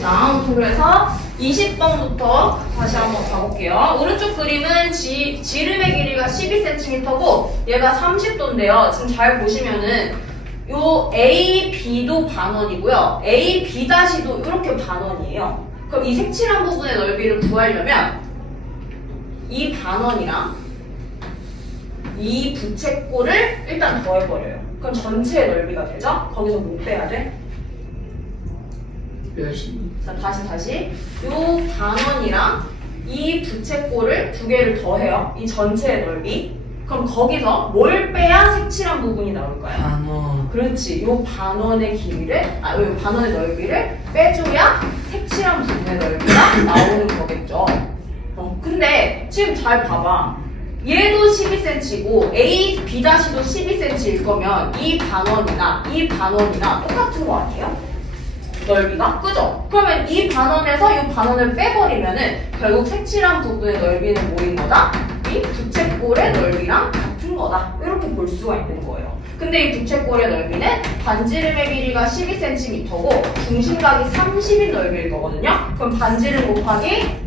자, 아무튼 그래서 20번부터 다시 한번 가볼게요. 오른쪽 그림은 지름의 길이가 12cm고 얘가 30도인데요. 지금 잘 보시면은 요 A, B도 반원이고요. A, B-도 이렇게 반원이에요. 그럼 이 색칠한 부분의 넓이를 구하려면 이 반원이랑 이 부채꼴을 일단 더해버려요. 그럼 전체의 넓이가 되죠? 거기서 뭐 빼야 돼? 열심히. 자, 다시. 요 반원이랑 이 부채꼴을 두 개를 더해요. 이 전체의 넓이. 그럼 거기서 뭘 빼야 색칠한 부분이 나올까요? 반원. 그렇지. 요 반원의 길이를, 요 반원의 넓이를 빼줘야 색칠한 부분의 넓이가 나오는 거겠죠. 근데 지금 잘 봐봐. 얘도 12cm고 A, B-도 12cm일 거면 이 반원이나 똑같은 거 아니에요? 넓이가? 그죠? 그러면 이 반원에서 이 반원을 빼버리면은 결국 색칠한 부분의 넓이는 뭐인 거다? 이 부채꼴의 넓이랑 같은 거다. 이렇게 볼 수가 있는 거예요. 근데 이 부채꼴의 넓이는 반지름의 길이가 12cm고 중심각이 30인 넓이일 거거든요. 그럼 반지름 곱하기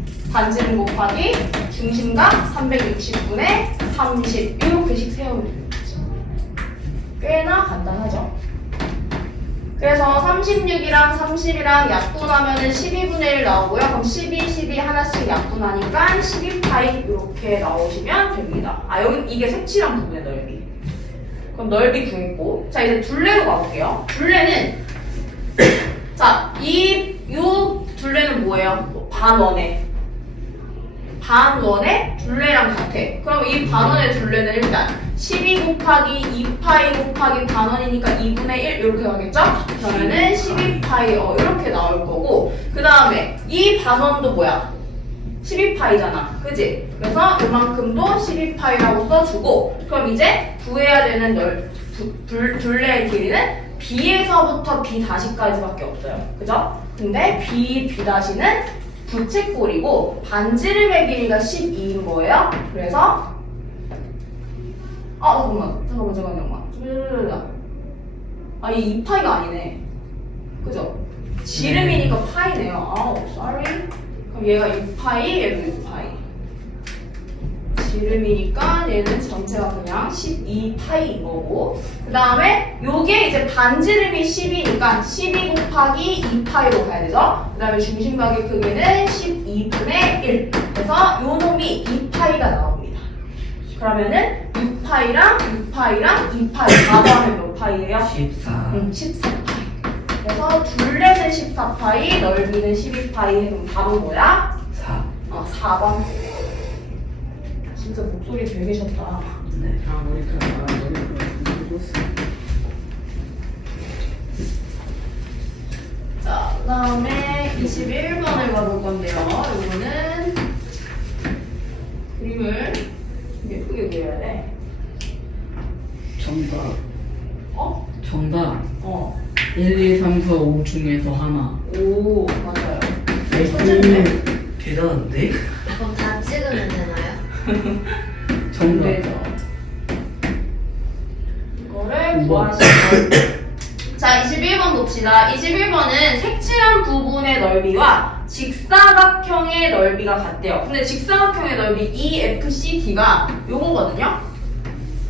중심각 360분의 30 이렇게씩 세우면 되는 거죠. 꽤나 간단하죠? 그래서 36이랑 30이랑 약분하면은 12분의 1 나오고요. 그럼 12 하나씩 약분하니까 12파이 이렇게 나오시면 됩니다. 여기 이게 색칠한 부분의 넓이. 그럼 넓이 구했고, 자 이제 둘레로 가볼게요. 둘레는 자 요 둘레는 뭐예요? 반원의 둘레랑 같아. 그럼 이 반원의 둘레는 일단 12 곱하기 2파이 곱하기 반원이니까 2분의 1 이렇게 가겠죠? 그러면은 12파이 이렇게 나올 거고, 그 다음에 이 반원도 뭐야? 12파이잖아. 그지? 그래서 이만큼도 12파이라고 써주고, 그럼 이제 구해야 되는 둘레의 길이는 B에서부터 B-까지밖에 없어요. 그죠? 근데 B-는 부채꼴이고 반지름의 길이가 12인 거예요. 그래서 잠깐만. 이 2파이가 아니네. 그죠? 지름이니까 파이네요. sorry. 그럼 얘가 6파이, 얘도 6파이. 지름이니까 얘는 전체가 그냥 12파이인 거고, 그 다음에 요게 이제 반지름이 10이니까 12 곱하기 2파이로 가야 되죠? 그 다음에 중심각의 크기는 12분의 1. 그래서 요 놈이 2파이가 나옵니다. 그러면은 6파이랑 2파이 4더하면 몇 파이예요? 14. 14파이. 그래서 둘레는 14파이, 넓이는 12파이. 그럼 답은 뭐야? 4. 4번. 진짜 목소리 되게 셨다. 네. 자, 그 다음에 21번을 가볼 건데요. 이거는 그림을 예쁘게 그려야 돼. 정답. 정답. 1, 2, 3, 4, 5 중에서 하나. 오, 맞아요. 대단한데? 그럼 다 찍으면 되나요? 정답. 이거를 구하시고. 자, 21번 봅시다. 21번은 색칠한 부분의 넓이와 직사각형의 넓이가 같대요. 근데 직사각형의 넓이 EFCD가 요거거든요.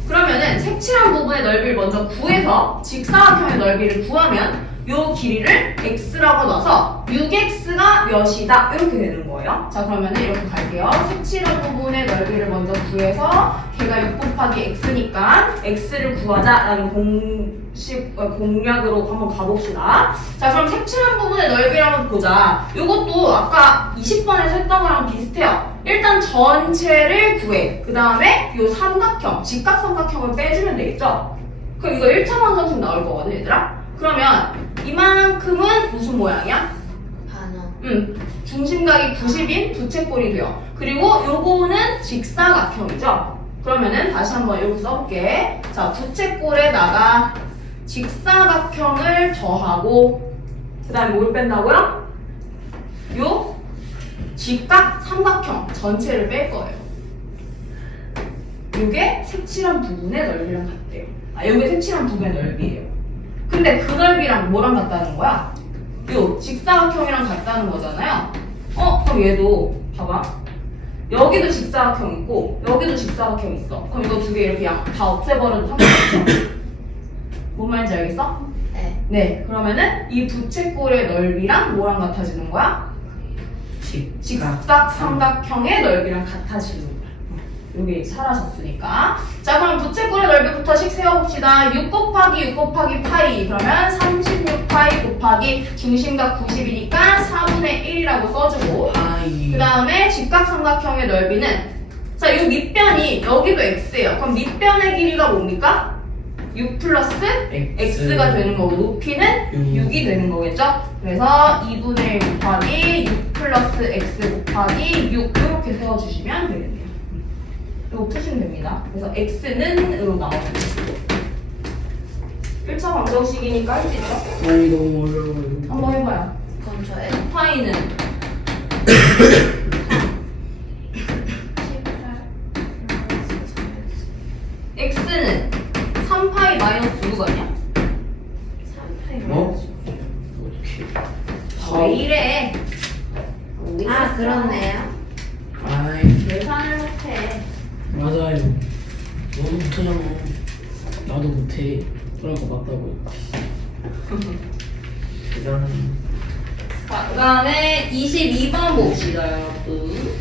그러면은 색칠한 부분의 넓이를 먼저 구해서 직사각형의 넓이를 구하면 요 길이를 x라고 넣어서 6x가 몇이다 이렇게 되는 거예요. 자, 그러면은 이렇게 갈게요. 색칠한 부분의 넓이를 먼저 구해서 걔가 6 곱하기 x니까 x를 구하자라는 공략으로 한번 가봅시다. 자, 그럼 색칠한 부분의 넓이를 한번 보자. 이것도 아까 20번에서 했던 거랑 비슷해요. 일단 전체를 구해. 그 다음에 요 삼각형, 직각삼각형을 빼주면 되겠죠? 그럼 이거 1차 방정식 나올 거거든, 얘들아? 그러면 이만큼은 무슨 모양이야? 반원. 중심각이 90인 부채꼴이 돼요. 그리고 요거는 직사각형이죠? 그러면은 다시 한번 이렇게 써볼게. 자, 부채꼴에다가 직사각형을 더하고, 그 다음에 뭘 뺀다고요? 요 직각 삼각형 전체를 뺄 거예요. 요게 색칠한 부분의 넓이랑 같대요. 요게 색칠한 부분의 넓이에요. 근데 그 넓이랑 뭐랑 같다는 거야? 얘도 직사각형이랑 같다는 거잖아요. 그럼 얘도 봐봐. 여기도 직사각형 있고 여기도 직사각형 있어. 그럼 이거 두 개 이렇게 다 없애버려도 상관없어. 뭔 말인지 알겠어? 네. 네. 그러면은 이 부채꼴의 넓이랑 뭐랑 같아지는 거야? 직각 삼각형의 넓이랑 같아지는 거야. 여기 사라졌으니까. 자, 그럼 부채꼴의 넓이부터씩 세워봅시다. 6 곱하기 6 곱하기 파이. 그러면 36 파이 곱하기 중심각 90이니까 4분의 1이라고 써주고. 그 다음에 직각삼각형의 넓이는, 자, 이 밑변이 여기도 x예요. 그럼 밑변의 길이가 뭡니까? 6 플러스 x가 되는 거고, 높이는 6이 되는 거겠죠? 그래서 2분의 1 곱하기 6 플러스 x 곱하기 6 이렇게 세워주시면 되겠네요. 이거 푸시면 됩니다. 그래서 x는 으로 나오는 거고. 1차 방정식이니까 할 수 있죠? 아니 너무 어려워요. 한번 해봐요. 그럼 저 F 파이는 18 x는 3파이 마이너스 6아니야? 3파이 뭐? 어떻게? 왜 이래? 아 그렇네요. 아이 계산을 못해. 맞아요. 너도 못하잖아. 나도 못해. 그런 거 맞다고요. 대단한. 자, 그 다음에 22번 봅시다, 여러분.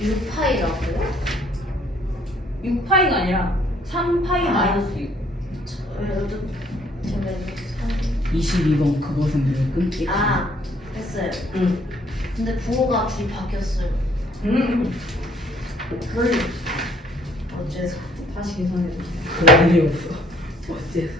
6파이라고요? 6파이가 아니라 3파이 마이너스 6. 저도 저는 22번 그것은 늘 끊기. 아 했어요. 응. 근데 부호가 둘이 바뀌었어요. 그럴 리 어째서? 다시 계산해주세요. 그럴 리 없어. 어째서?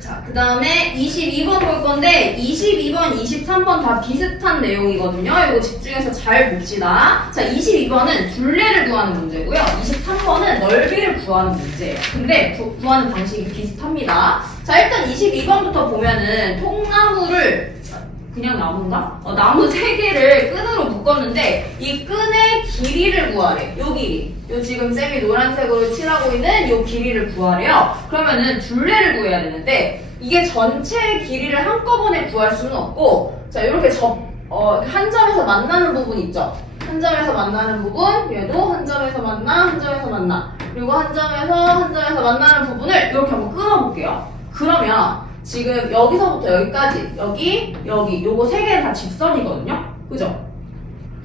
자, 그 다음에 22번 볼 건데 22번, 23번 다 비슷한 내용이거든요. 이거 집중해서 잘 봅시다. 자, 22번은 둘레를 구하는 문제고요. 23번은 넓이를 구하는 문제예요. 근데 구하는 방식이 비슷합니다. 자, 일단 22번부터 보면은 통나무를 그냥 나무인가? 나무 3개를 끈으로 묶었는데 이 끈의 길이를 구하래. 요 길이. 요 지금 쌤이 노란색으로 칠하고 있는 요 길이를 구하래요. 그러면은 둘레를 구해야 되는데 이게 전체의 길이를 한꺼번에 구할 수는 없고, 자, 이렇게 한 점에서 만나는 부분 있죠? 한 점에서 만나는 부분, 얘도 한 점에서 만나, 한 점에서 만나. 그리고 한 점에서 만나는 부분을 이렇게 한번 끊어볼게요. 그러면 지금 여기서부터 여기까지, 여기, 요거 3개는 다 직선이거든요? 그죠?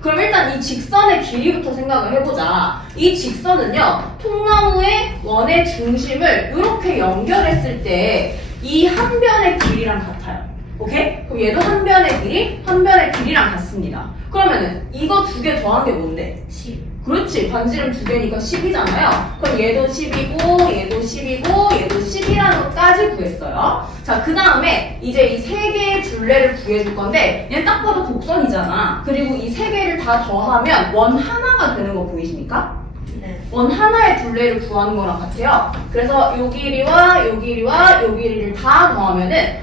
그럼 일단 이 직선의 길이부터 생각을 해보자. 이 직선은요, 통나무의 원의 중심을 이렇게 연결했을 때 이 한 변의 길이랑 같아요. 오케이? 그럼 얘도 한 변의 길이랑 같습니다. 그러면은 이거 2개 더한 게 뭔데? 10. 그렇지. 반지름 2개니까 10이잖아요. 그럼 얘도 10이고, 얘도 10이고, 얘도 10이라는 것까지 구했어요. 자, 그 다음에 이제 이 3개의 둘레를 구해줄 건데, 얘는 딱 봐도 곡선이잖아. 그리고 이 3개를 다 더하면 원 하나가 되는 거 보이십니까? 네. 원 하나의 둘레를 구하는 거랑 같아요. 그래서 요 길이와 요 길이와 요 길이를 다 더하면은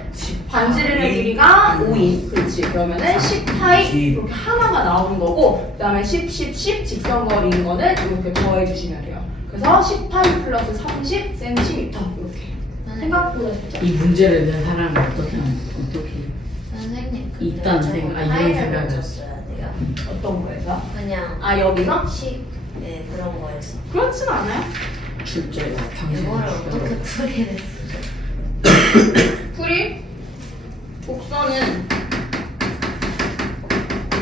반지름의 길이가 5인. 그렇지. 그러면은 10파이 이렇게 하나가 나오는 거고, 그 다음에 10, 10, 10 직선거리인 거는 이렇게 더해주시면 돼요. 그래서 10파이 플러스 30cm 이렇게. 생각보다 쉽죠? 이 문제를 낸 사람은 어떻게 선생님 근데 일단 저거 이런 파이를 생각을 맞췄어야 돼요. 어떤 거에서? 그냥 여기서? 10. 네 그런 거에서. 그렇진 않아요. 출제가 이거를 어떻게 당신을 풀이를 했어요? 풀이 곡선은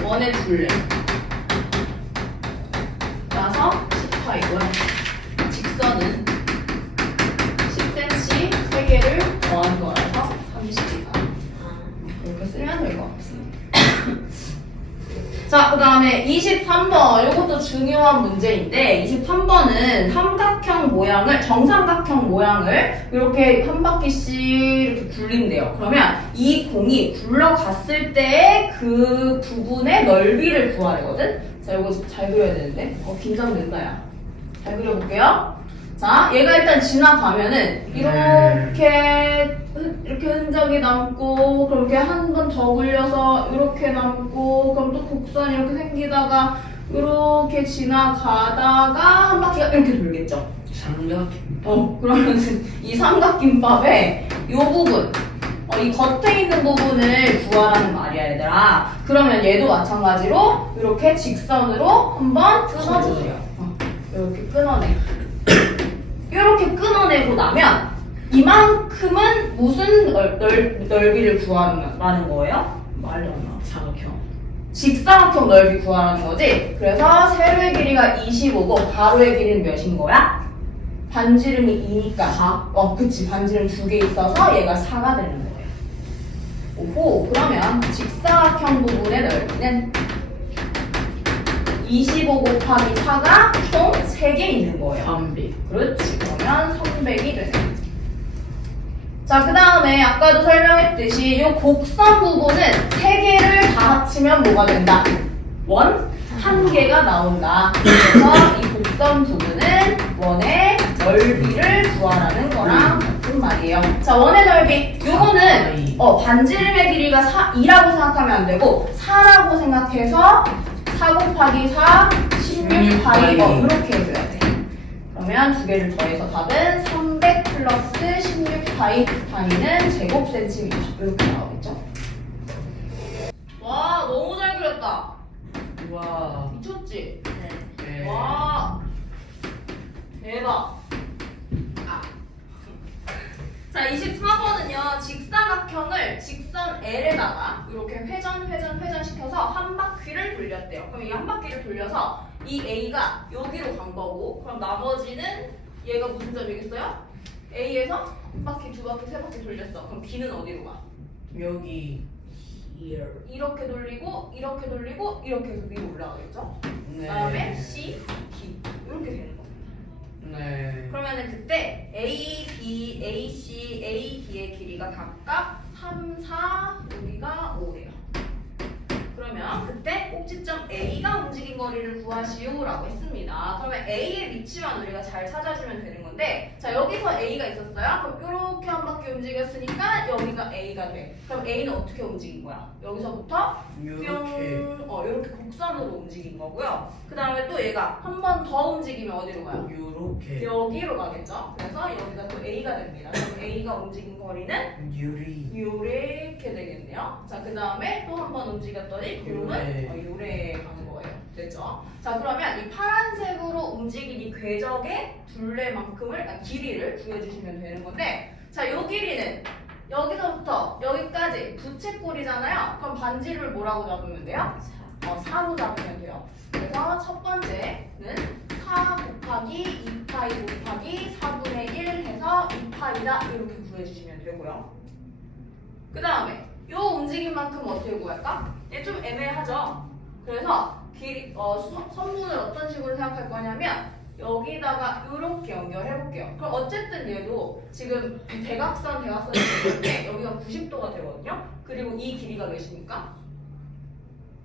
원의 둘레 따서 10파이고요. 직선은 10cm 3개를 더한 거라서 30이다. 아, 이렇게 쓰면 될 것 같습니다. 자, 그 다음에 23번. 이것도 중요한 문제인데 23번은 삼각형 모양을, 정삼각형 모양을 이렇게 한 바퀴씩 이렇게 굴린대요. 그러면 이 공이 굴러갔을 때 그 부분의 넓이를 구하려거든? 자, 이거 잘 그려야 되는데. 긴장된다, 야. 잘 그려볼게요. 자, 얘가 일단 지나가면은 이렇게 흔적이 남고, 그럼 이렇게 한 번 더 굴려서 이렇게 남고, 그럼 또 곡선이 이렇게 생기다가 이렇게 지나가다가 한 바퀴가 이렇게 돌겠죠. 삼각김. 그러면 이 삼각김밥의 이 부분, 이 겉에 있는 부분을 구하 구하라는 말이야 얘들아. 그러면 얘도 마찬가지로 이렇게 직선으로 한번 끊어주세요. 이렇게 끊어내. 이렇게 끊어내고 나면 이만큼은 무슨 넓이를 구하라는 거예요? 말이 안 나와. 사각형. 직사각형 넓이 구하라는 거지. 그래서 세로의 길이가 25고 가로의 길이는 몇인 거야? 반지름이 2니까 4. 그치. 반지름 2개 있어서 얘가 4가 되는 거예요. 오호. 그러면 직사각형 부분의 넓이는 25 곱하기 4가 총 3개 있는 거예요. 300. 그렇지. 그러면 300이 되네. 자, 그 다음에 아까도 설명했듯이 이 곡선 부분은 3개를 다 합치면 뭐가 된다? 원? 1개가 나온다. 그래서 이 곡선 부분은 원의 넓이를 구하라는 거랑 같은 말이에요. 자, 원의 넓이. 요거는 반지름의 길이가 2라고 생각하면 안 되고 4라고 생각해서 4 곱하기 4, 16파이 이렇게 해줘야 돼. 그러면 두 개를 더해서 답은 300 플러스 16파이, 파이는 제곱 센티미터 이렇게 나오겠죠? 와, 너무 잘 그렸다. 와. 미쳤지? 네. 네. 와, 대박. 자, 24번은요, 직사각형을 직선 L에다가 이렇게 회전 시켜서 한 바퀴를 돌렸대요. 그럼 이 한 바퀴를 돌려서 이 A가 여기로 간 거고, 그럼 나머지는 얘가 무슨 점이겠어요? A에서 한 바퀴, 두 바퀴, 세 바퀴 돌렸어. 그럼 B는 어디로 가? 여기. here. 이렇게 돌리고, 이렇게 돌리고, 이렇게 해서 위로 올라가겠죠? 네. 그다음에 C, D 이렇게 되는 겁니다. 네. 그러면은 그때 A, B, A, C, A, D의 길이가 각각 3, 4, 여기가 5래요. 그러면 그때 꼭지점 A가 움직인 거리를 구하시오라고 했습니다. 그러면 A의 위치만 우리가 잘 찾아주면 되는 건데, 자, 여기서 A가 있었어요. 그럼 이렇게 한 바퀴 움직였으니까 여기가 A가 돼. 그럼 A는 어떻게 움직인 거야? 여기서부터 이렇게. 이렇게 곡선으로 움직인 거고요. 그 다음에 또 얘가 한 번 더 움직이면 어디로 가요? 이렇게. 여기로 가겠죠? 그래서 여기가 또 A가 됩니다. 그럼 A가 움직인 거리는 유리. 요렇게 되겠네요. 자, 그 다음에 또 한 번 움직였더니 그러면 요래 간 거예요. 됐죠? 자, 그러면 이 파란색으로 움직인 이 궤적의 둘레만큼을, 길이를 구해주시면 되는 건데, 자, 요 길이는 여기서부터 여기까지 부채꼴이잖아요. 그럼 반지름을 뭐라고 잡으면 돼요? 4로 잡으면 돼요. 그래서 첫 번째는 4 곱하기 2파이 곱하기 4분의 1 해서 2파이다 이렇게 구해주시면 되고요. 그 다음에 이 움직임 만큼 어떻게 구할까? 얘 좀 애매하죠? 그래서 선분을 어떤 식으로 생각할 거냐면 여기다가 이렇게 연결해 볼게요. 그럼 어쨌든 얘도 지금 대각선이 되는데 여기가 90도가 되거든요. 그리고 이 길이가 몇입니까?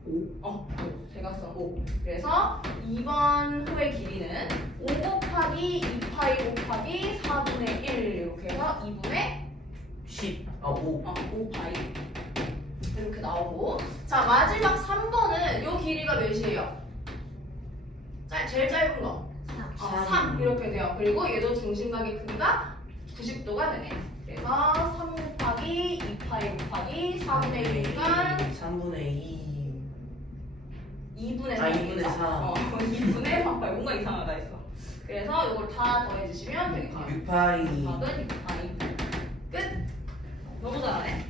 5. 대각선 5. 그래서 2번 호의 길이는 5 곱하기 2파이 곱하기 4분의 1 이렇게 해서 2분의 5. 5파이 이렇게 나오고, 자, 마지막 3번은 요 길이가 몇이에요? 제일 짧은 거 3 이렇게 돼요. 그리고 얘도 중심각의 크기가 90도가 되네. 그래서 3 곱하기 2파이 곱하기 4분의 1이니까 3분의 2. 2분의 2분의 4. 2분의 3파이. 뭔가 이상하다 했어. 그래서 이걸 다 더해주시면 되겠다. 6파이. 답은 6파이. 끝. 너무 잘하네.